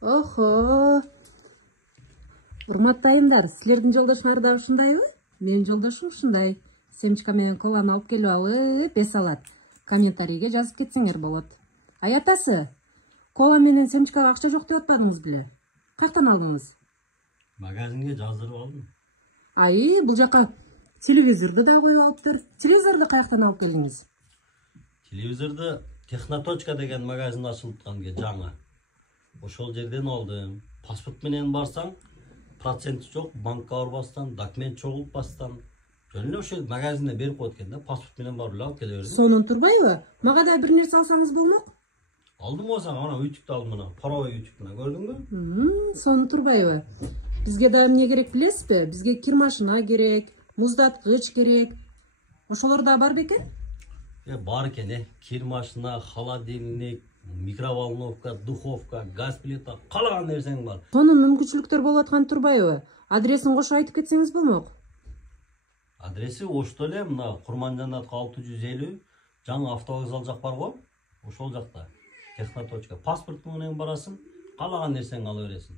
Охо. Урматтуу айымдар, силердин жолдошуңар да ушундайбы? Менин жолдошум ушундай. Семчка менен коланы алып келип алып, эс алат. Комментарийге жазып кетсеңер болот. Аятасы, кола менен семчкага акча жок деп атпадыңыз беле? Каяктан алдыңыз? Магазинге жаздырып алдым. Ай, бул жака телевизорду да коюп алыптыр. Телевизорду каяктан алып келдиңиз? Телевизорду Техноточка деген магазин ачылып аткан жаңы. Ошол жерден алдым. Паспорт менен барсаң, проценти жок, банкка барбастан, документ чогултпастан. Жөн эле ошол магазинде берип коет экен да, паспорт менен барып эле алып келе бердим. Сонун турбайбы? Мага да бир нерсе алсаңыз болмок? Алдым болсаң, ана үтүктү алдым мына, паровой үтүк мына, көрдүңбү? Сонун турбайбы? Бизге да эмне керек билесизби? Бизге кир машина керек, муздаткыч керек. Ошолор да бар бекен? Бар экен, кир машина, холодильник, микроволновка, духовка, газ плита, каалаган нерсең бар. Сонун мүмкүнчүлүктөр болуп аткан турбайбы? Адресин кошуп айтып кетсеңиз болмок? Адреси ошто эле, мына Курманжанат 650, жаңы автовокзал жак бар го, ошол жакта. Техноточка. Паспорт менен барасың, каалаган нерсең ала бересиң.